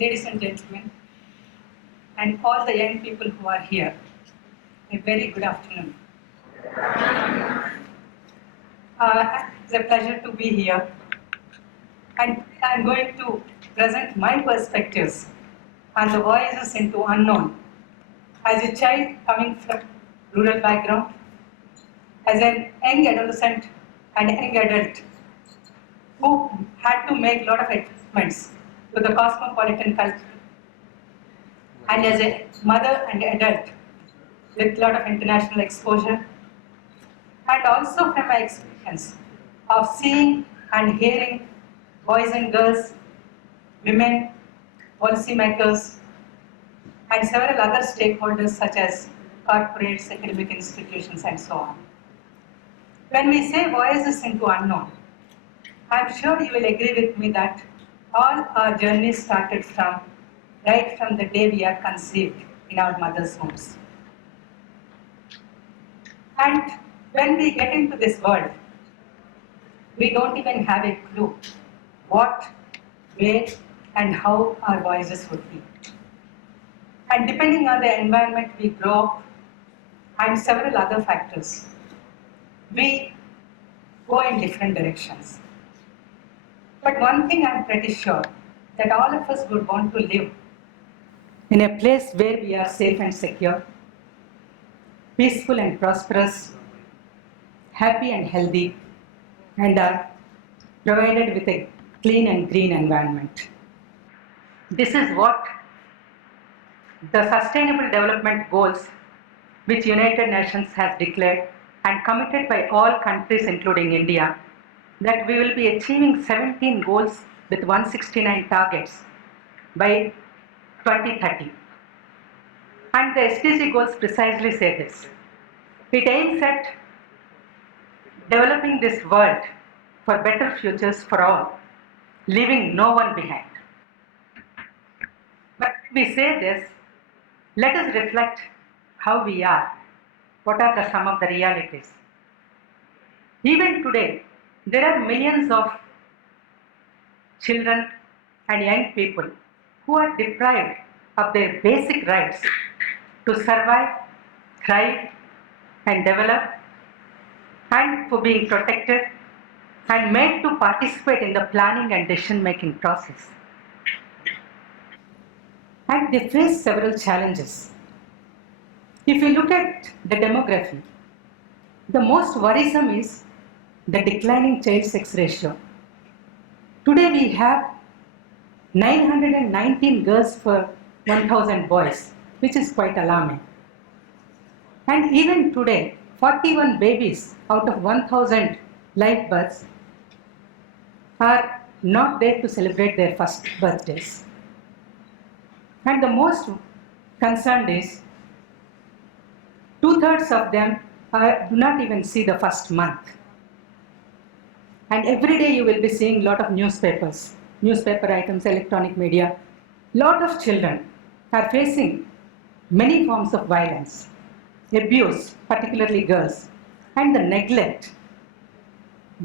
ladies and gentlemen, and all the young people who are here, a very good afternoon. It's a pleasure to be here, and I'm going to present my perspectives on the voyages into unknown. As a child coming from rural background, as a young adolescent and young adult who had to make a lot of adjustments to the cosmopolitan culture, and as a mother and adult with a lot of international exposure, and also from my experience of seeing and hearing boys and girls, women, policymakers, and several other stakeholders such as corporates, academic institutions, and so on. When we say voyages into unknown, I'm sure you will agree with me that all our journeys started right from the day we are conceived in our mother's homes. And when we get into this world, we don't even have a clue what, where, and how our voyages would be. And depending on the environment we grow up and several other factors, we go in different directions. But one thing I'm pretty sure, that all of us would want to live in a place where we are safe and secure, peaceful and prosperous, happy and healthy, and are provided with a clean and green environment. This is what the Sustainable Development Goals, which United Nations has declared and committed by all countries including India, that we will be achieving 17 goals with 169 targets by 2030. And the SDG goals precisely say this. It aims at developing this world for better futures for all, leaving no one behind. But when we say this, let us reflect how we are. What are some of the realities? Even today, there are millions of children and young people who are deprived of their basic rights to survive, thrive, and develop, and for being protected and made to participate in the planning and decision-making process. And they face several challenges. If you look at the demography, the most worrisome is the declining child sex ratio. Today we have 919 girls for 1,000 boys, which is quite alarming. And even today, 41 babies out of 1,000 live births are not there to celebrate their first birthdays. And the most concerned is 2/3 of them do not even see the first month. And every day you will be seeing a lot of newspaper items, electronic media. Lot of children are facing many forms of violence, abuse, particularly girls, and the neglect,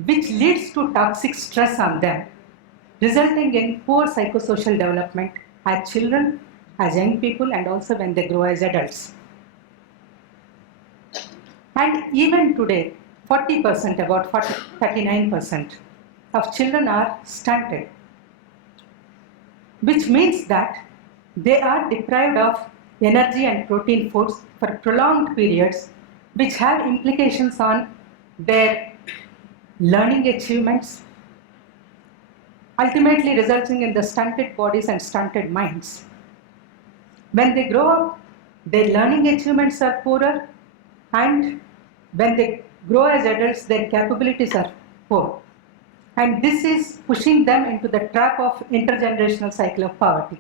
which leads to toxic stress on them, resulting in poor psychosocial development as children, as young people, and also when they grow as adults. And even today, 40%, about 39% of children are stunted, which means that they are deprived of energy and protein foods for prolonged periods, which have implications on their learning achievements, ultimately resulting in the stunted bodies and stunted minds. When they grow up, their learning achievements are poorer, and when they grow as adults, their capabilities are poor. And this is pushing them into the trap of intergenerational cycle of poverty.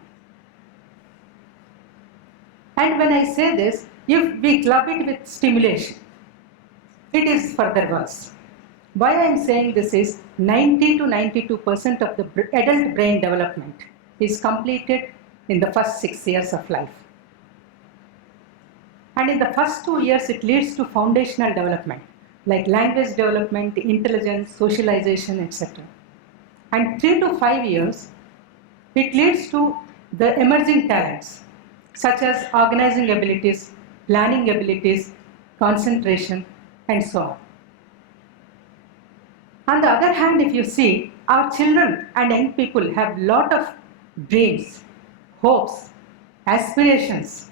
And when I say this, if we club it with stimulation, it is further worse. Why I am saying this is 90 to 92% of the adult brain development is completed in the first 6 years of life. And in the first 2 years, it leads to foundational development, like language development, intelligence, socialization, etc. And 3 to 5 years, it leads to the emerging talents such as organizing abilities, planning abilities, concentration, and so on. On the other hand, if you see, our children and young people have lot of dreams, hopes, aspirations.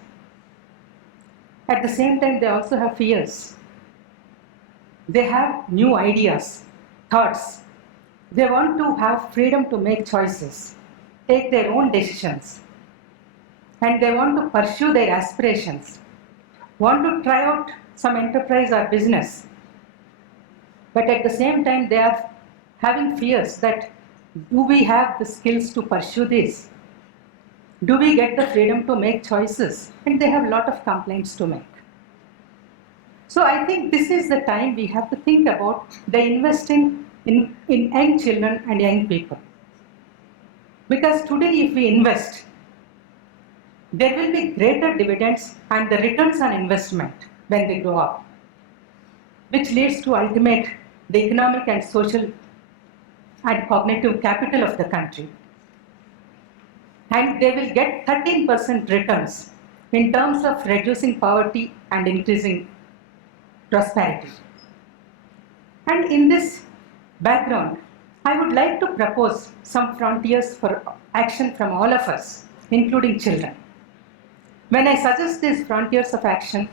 At the same time, they also have fears. They have new ideas, thoughts. They want to have freedom to make choices, take their own decisions, and they want to pursue their aspirations, want to try out some enterprise or business. But at the same time, they are having fears that do we have the skills to pursue this? Do we get the freedom to make choices? And they have a lot of complaints to make. So I think this is the time we have to think about the investing in young children and young people. Because today if we invest, there will be greater dividends and the returns on investment when they grow up, which leads to ultimate the economic and social and cognitive capital of the country. And they will get 13% returns in terms of reducing poverty and increasing prosperity. And in this background, I would like to propose some frontiers for action from all of us, including children. When I suggest these frontiers of action,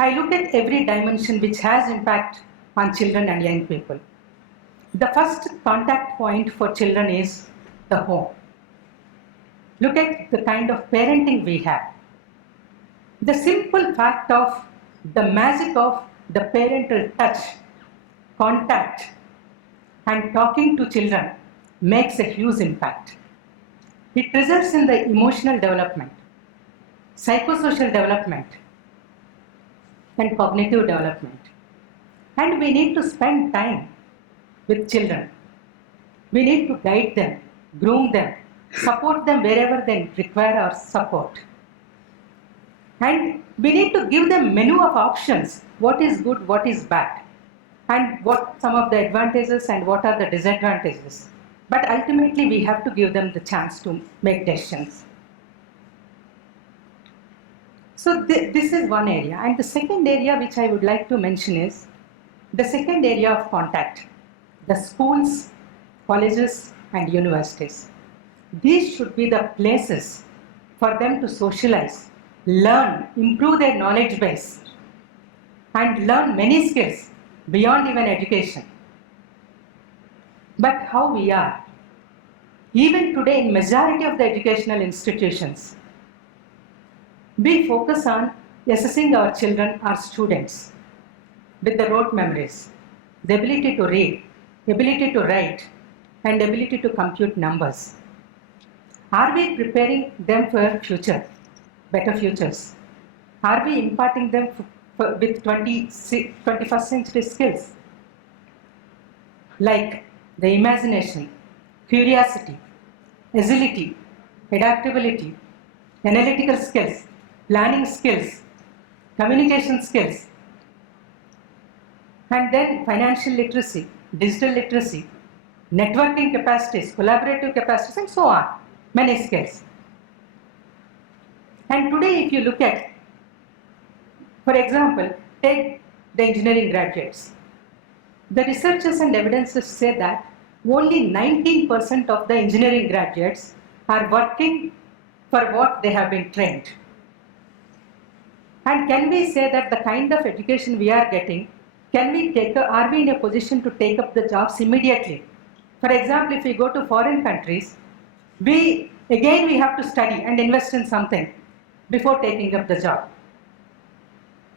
I look at every dimension which has impact on children and young people. The first contact point for children is the home. Look at the kind of parenting we have. The simple fact of the magic of the parental touch, contact, and talking to children makes a huge impact. It results in the emotional development, psychosocial development, and cognitive development. And we need to spend time with children. We need to guide them, groom them, support them wherever they require our support. And we need to give them menu of options, what is good, what is bad, and what some of the advantages and what are the disadvantages. But ultimately we have to give them the chance to make decisions. So this is one area. And the second area which I would like to mention is the second area of contact, the schools, colleges, and universities. These should be the places for them to socialize, learn, improve their knowledge base, and learn many skills beyond even education. But how we are? Even today in majority of the educational institutions, we focus on assessing our children, our students, with the rote memories, the ability to read, ability to write, and ability to compute numbers. Are we preparing them for a future, better futures? Are we imparting them with 21st century skills? Like the imagination, curiosity, agility, adaptability, analytical skills, planning skills, communication skills, and then financial literacy, digital literacy, networking capacities, collaborative capacities, and so on, many skills. And today if you look at, for example, take the engineering graduates. The researchers and evidences say that only 19% of the engineering graduates are working for what they have been trained. And can we say that the kind of education we are getting, are we in a position to take up the jobs immediately? For example, if we go to foreign countries, we have to study and invest in something before taking up the job.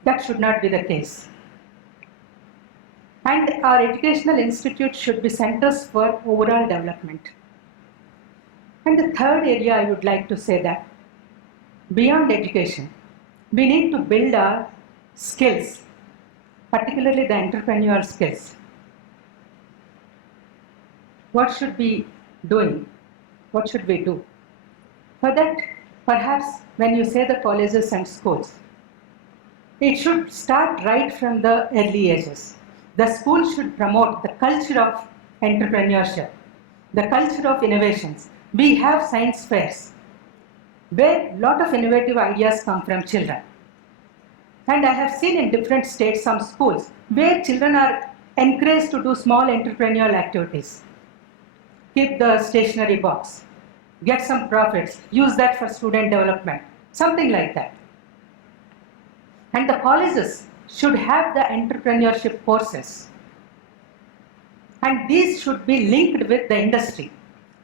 That should not be the case. And our educational institutes should be centers for overall development. And the third area I would like to say that beyond education, we need to build our skills, particularly the entrepreneurial skills. What should we doing? What should we do? For that, perhaps when you say the colleges and schools, it should start right from the early ages. The school should promote the culture of entrepreneurship, the culture of innovations. We have science fairs. where a lot of innovative ideas come from children. And I have seen in different states some schools where children are encouraged to do small entrepreneurial activities. Keep the stationery box, get some profits, use that for student development, something like that. And the colleges should have the entrepreneurship courses. And these should be linked with the industry.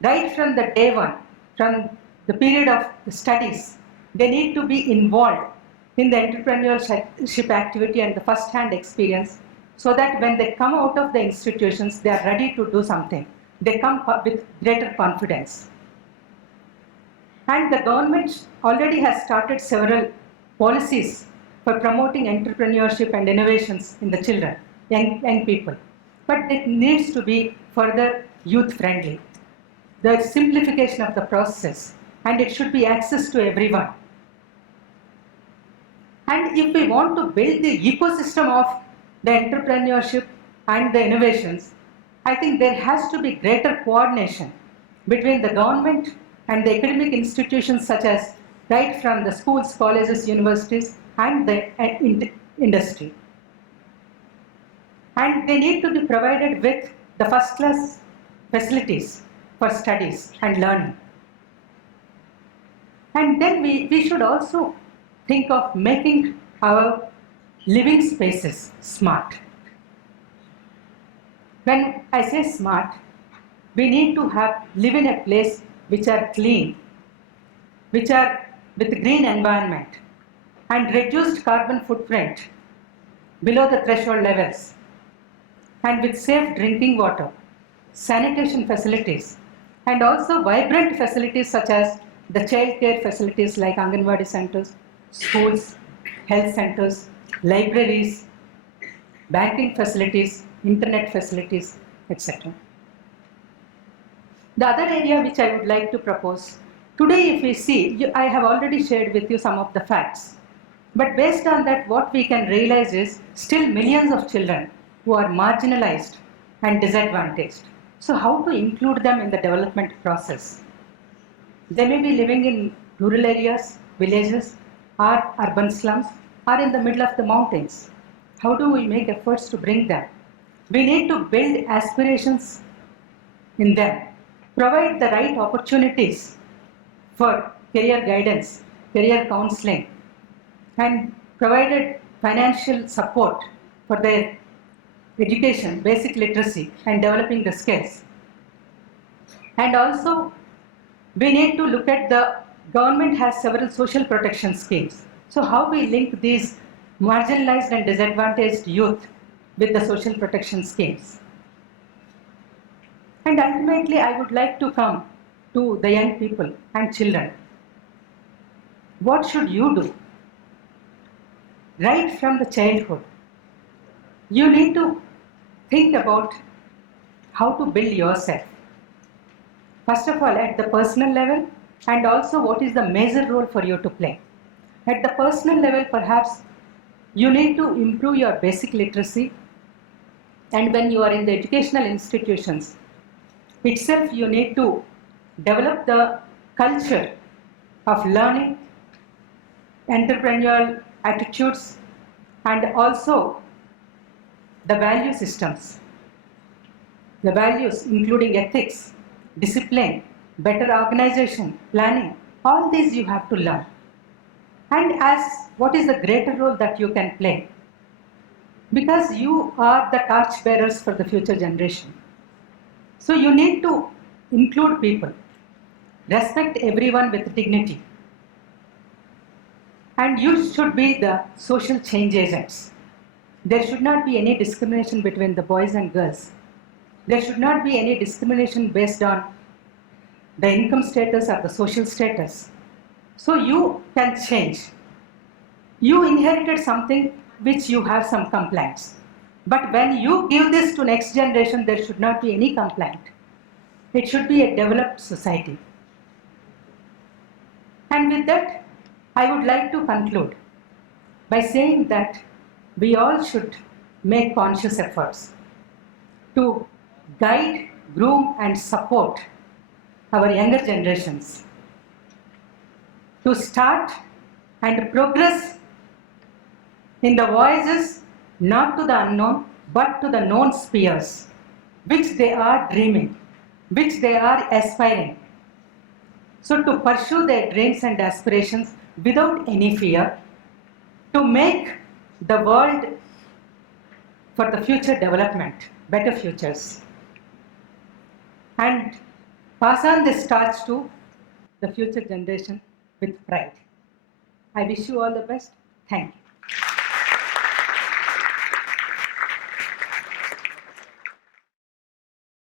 Right from the day one, from the period of the studies, they need to be involved in the entrepreneurship activity and the first-hand experience so that when they come out of the institutions, they are ready to do something. They come with greater confidence. And the government already has started several policies for promoting entrepreneurship and innovations in the children, young people. But it needs to be further youth-friendly. The simplification of the process, and it should be access to everyone. And if we want to build the ecosystem of the entrepreneurship and the innovations, I think there has to be greater coordination between the government and the academic institutions such as right from the schools, colleges, universities and the industry. And they need to be provided with the first-class facilities for studies and learning. And then we should also think of making our living spaces smart. When I say smart, we need to live in a place which are clean, which are with green environment and reduced carbon footprint below the threshold levels, and with safe drinking water, sanitation facilities, and also vibrant facilities such as the child care facilities like Anganwadi centers, schools, health centers, libraries, banking facilities, internet facilities, etc. The other area which I would like to propose, today if we see, I have already shared with you some of the facts, but based on that what we can realize is still millions of children who are marginalized and disadvantaged. So how to include them in the development process? They may be living in rural areas, villages, or urban slums, or in the middle of the mountains. How do we make efforts to bring them? We need to build aspirations in them, provide the right opportunities for career guidance, career counseling, and provided financial support for their education, basic literacy, and developing the skills. And also, we need to look at the government has several social protection schemes. So how we link these marginalized and disadvantaged youth with the social protection schemes. And ultimately, I would like to come to the young people and children. What should you do? Right from the childhood, you need to think about how to build yourself. First of all, at the personal level, and also what is the major role for you to play. At the personal level, perhaps you need to improve your basic literacy, and when you are in the educational institutions itself, you need to develop the culture of learning, entrepreneurial attitudes, and also the value systems. The values including ethics, discipline, better organization, planning, all these you have to learn. And as what is the greater role that you can play? Because you are the torch bearers for the future generation. So you need to include people, respect everyone with dignity. And you should be the social change agents. There should not be any discrimination between the boys and girls. There should not be any discrimination based on the income status or the social status. So you can change. You inherited something which you have some complaints. But when you give this to next generation, there should not be any complaint. It should be a developed society. And with that, I would like to conclude by saying that we all should make conscious efforts to guide, groom, and support our younger generations to start and progress in the voyages not to the unknown but to the known spheres which they are dreaming, which they are aspiring. So to pursue their dreams and aspirations without any fear, to make the world for the future development, better futures, and pass on this torch to the future generation with pride. I wish you all the best. Thank you.